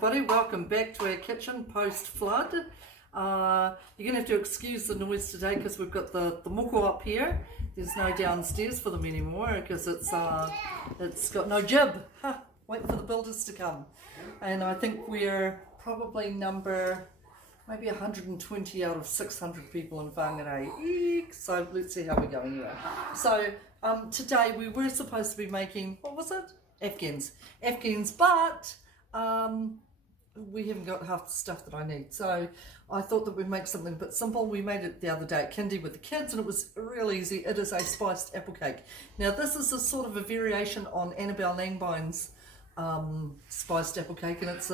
Everybody, welcome back to our kitchen post-flood. You're going to have to excuse the noise today because we've got the moko up here. There's no downstairs for them anymore because it's got no jib. Waiting for the builders to come. And I think we're probably number maybe 120 out of 600 people in Whangarei. So let's see how we're going here. So today we were supposed to be making, what was it? Afghans, but we haven't got half the stuff that I need, so I thought that we'd make something a bit simple. We made it the other day at Kindy with the kids and it was real easy. It is a spiced apple cake. Now this is a sort of a variation on Annabelle Langbine's spiced apple cake, and it's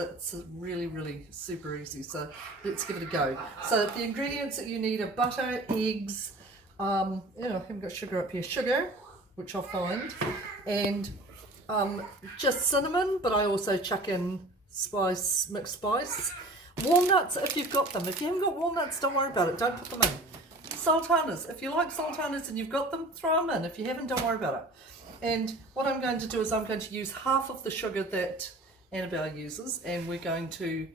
really super easy, so let's give it a go. So the ingredients that you need are butter, eggs, I haven't got sugar up here, sugar, which I'll find, and just cinnamon, but I also chuck in spice, mixed spice, walnuts if you've got them. If you haven't got walnuts, don't worry about it, don't put them in. Sultanas, if you like sultanas and you've got them, throw them in. If you haven't, don't worry about it. And what I'm going to do is I'm going to use half of the sugar that Annabelle uses, and we're going to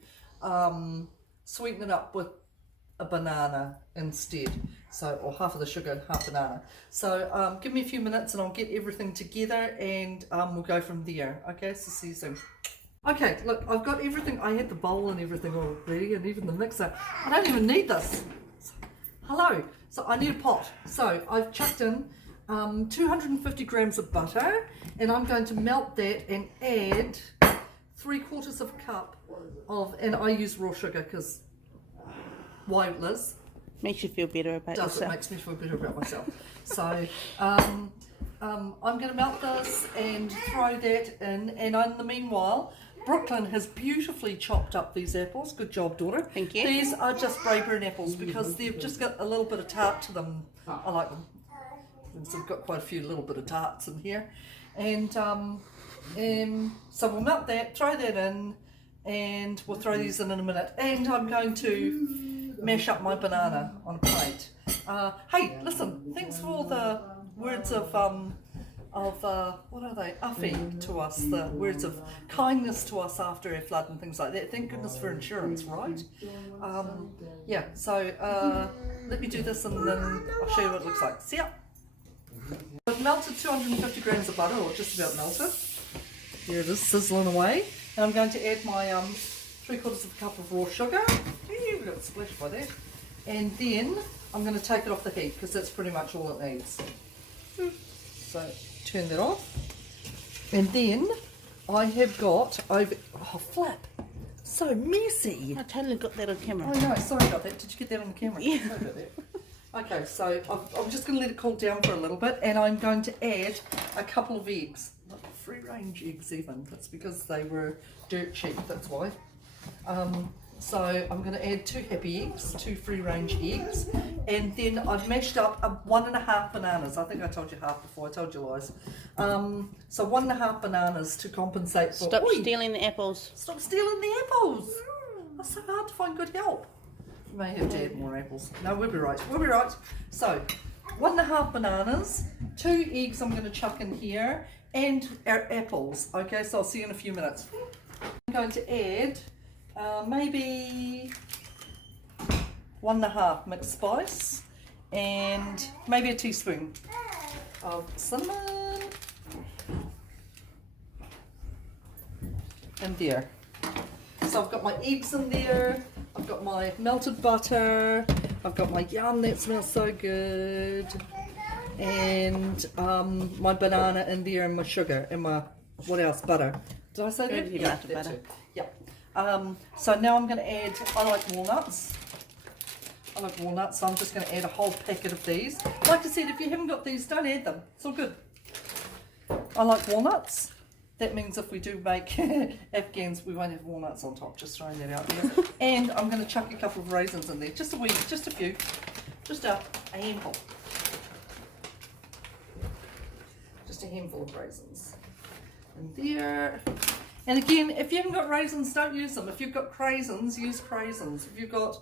sweeten it up with a banana instead. So, or half of the sugar, half banana. So give me a few minutes and I'll get everything together and we'll go from there. Okay, so see you soon. Okay, look, I've got everything. I had the bowl and everything already, and even the mixer. I don't even need this. Hello. So I need a pot. So I've chucked in 250 grams of butter, and I'm going to melt that and add 3/4 of a cup of, and I use raw sugar because why, Liz? Makes you feel better about yourself. It makes me feel better about myself. So I'm going to melt this and throw that in, and in the meanwhile, Brooke-Lyn has beautifully chopped up these apples. Good job, daughter. Thank you. These are just Braeburn apples because they've just got a little bit of tart to them. I like them. So we've got quite a few little bit of tarts in here. And so we'll melt that, throw that in, and we'll throw these in a minute. And I'm going to mash up my banana on a plate. Hey, listen, thanks for all the words of what are they, Uffy to us, the words of kindness to us after our flood and things like that. Thank goodness for insurance, right? Yeah, so let me do this and then I'll show you what it looks like. See ya. I've melted 250 grams of butter, or just about melted. Here it is, sizzling away. And I'm going to add my 3/4 of a cup of raw sugar. We got splashed by that. And then I'm going to take it off the heat because that's pretty much all it needs. So turn that off. And then I have got over, flap. So messy. I totally got that on camera. Oh no, sorry about that. Did you get that on the camera? Yeah. Sorry about that. Okay, so I'm just going to let it cool down for a little bit, and I'm going to add a couple of eggs. Not free-range eggs even. That's because they were dirt cheap, that's why. So I'm going to add 2 happy eggs, 2 free-range eggs, and then I've mashed up 1.5 bananas. I think I told you half before, I told you lies. So 1.5 bananas to compensate for... Stop stealing the apples. Stop stealing the apples! It's so hard to find good help. May have to add more apples. No, we'll be right. We'll be right. So, 1.5 bananas, 2 eggs I'm going to chuck in here, and our apples. Okay, so I'll see you in a few minutes. I'm going to add maybe 1.5 mixed spice, and maybe a teaspoon of cinnamon. And there. So I've got my eggs in there. I've got my melted butter, I've got my yum, that smells so good, and my banana in there, and my sugar, and my, what else, butter. Did I say that? Yeah, butter. Too. Yeah. So now I'm going to add, I like walnuts, so I'm just going to add a whole packet of these. Like I said, if you haven't got these, don't add them, it's all good. I like walnuts. That means if we do make Afghans, we won't have walnuts on top, just throwing that out there. And I'm going to chuck a couple of raisins in there, just a wee, just a few, just a handful. Just a handful of raisins. And there. And again, if you haven't got raisins, don't use them. If you've got craisins, use craisins. If you've got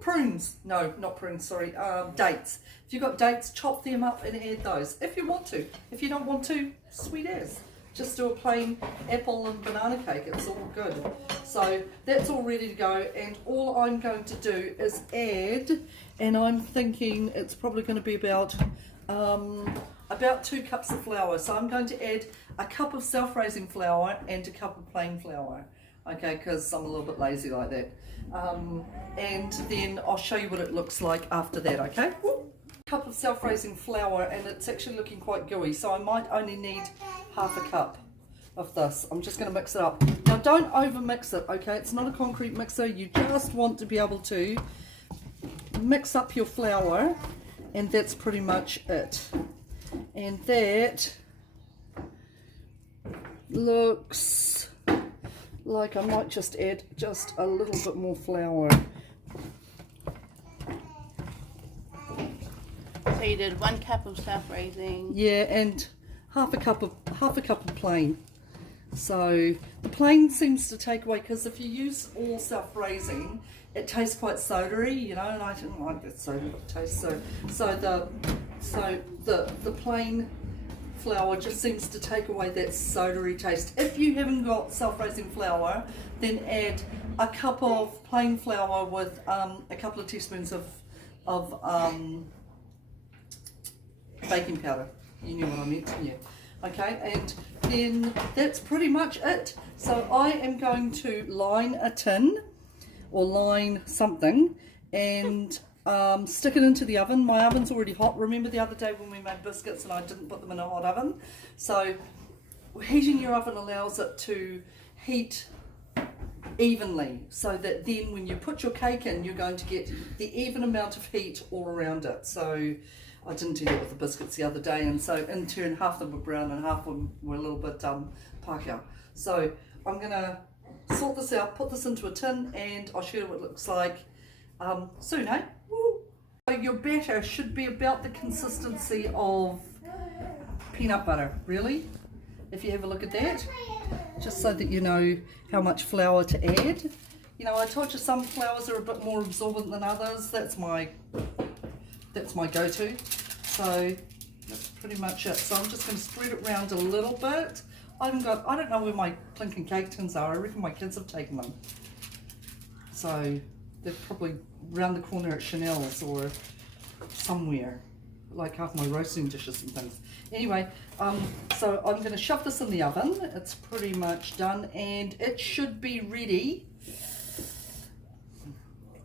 prunes, no, not prunes, sorry, dates. If you've got dates, chop them up and add those if you want to. If you don't want to, sweet as. just do a plain apple and banana cake. It's all good. So that's all ready to go, and all I'm going to do is add, and I'm thinking it's probably going to be about 2 cups of flour. So I'm going to add a cup of self-raising flour and a cup of plain flour, okay, because I'm a little bit lazy like that. And then I'll show you what it looks like after that, okay? Cup of self-raising flour, and it's actually looking quite gooey, so I might only need half a cup of this. I'm just going to mix it up. Now don't over mix it, okay? It's not a concrete mixer. You just want to be able to mix up your flour, and that's pretty much it. And that looks like I might just add just a little bit more flour. So you did 1 cup of self-raising. Yeah, and half a cup of plain. So the plain seems to take away, because if you use all self-raising, it tastes quite soda-y, you know, and I didn't like that soda taste. So the plain flour just seems to take away that soda-y taste. If you haven't got self-raising flour, then add a cup of plain flour with a couple of teaspoons of baking powder. You knew what I meant, yeah. Okay, and then that's pretty much it. So I am going to line a tin or line something and stick it into the oven. My oven's already hot. Remember the other day when we made biscuits and I didn't put them in a hot oven? So heating your oven allows it to heat evenly, so that then when you put your cake in, you're going to get the even amount of heat all around it. So I didn't do that with the biscuits the other day, and so in turn half of them were brown and half of them were a little bit pakea. So I'm going to sort this out, put this into a tin, and I'll show you what it looks like soon, eh? Woo. So your batter should be about the consistency of peanut butter, really, if you have a look at that, just so that you know how much flour to add. You know, I told you some flours are a bit more absorbent than others. That's my go-to. So that's pretty much it. So I'm just going to spread it around a little bit. I don't know where my clinking cake tins are. I reckon my kids have taken them. So they're probably round the corner at Chanel's or somewhere, like half my roasting dishes and things. Anyway, so I'm going to shove this in the oven. It's pretty much done, and it should be ready.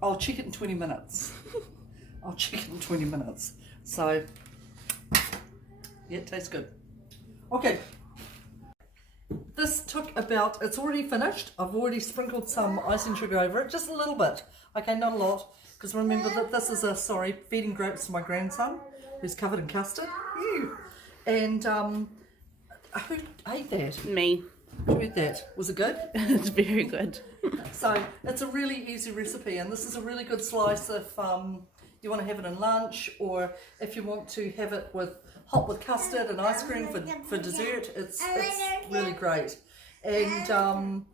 I'll check it in 20 minutes. I'll check it in 20 minutes. So, yeah, it tastes good. Okay. This took about, it's already finished. I've already sprinkled some icing sugar over it, just a little bit. Okay, not a lot, because remember that this is feeding grapes to my grandson, who's covered in custard. Ew. And who ate that? Me. Who ate that? Was it good? It's very good. So it's a really easy recipe, and this is a really good slice if you want to have it in lunch, or if you want to have it hot with custard and ice cream for dessert. It's really great. And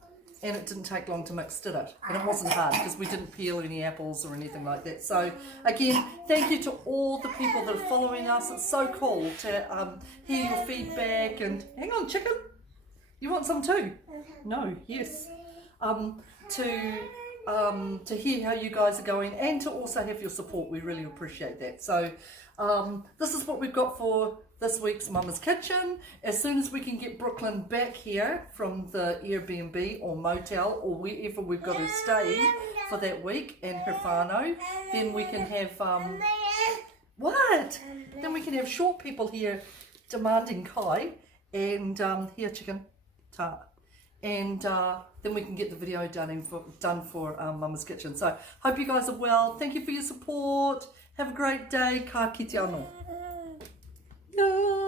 it didn't take long to mix, did it? And it wasn't hard because we didn't peel any apples or anything like that. So again, thank you to all the people that are following us. It's so cool to hear your feedback. And hang on, chicken, you want some too? No, yes. To hear how you guys are going, and to also have your support. We really appreciate that. So this is what we've got for this week's Mama's Kitchen. As soon as we can get Brooke-Lyn back here from the Airbnb or motel or wherever we've got to stay for that week, and her whānau, then we can have Then we can have short people here demanding kai, and here chicken ta. And then we can get the video done for Mama's Kitchen. So hope you guys are well. Thank you for your support. Have a great day. Ka kite anō. No.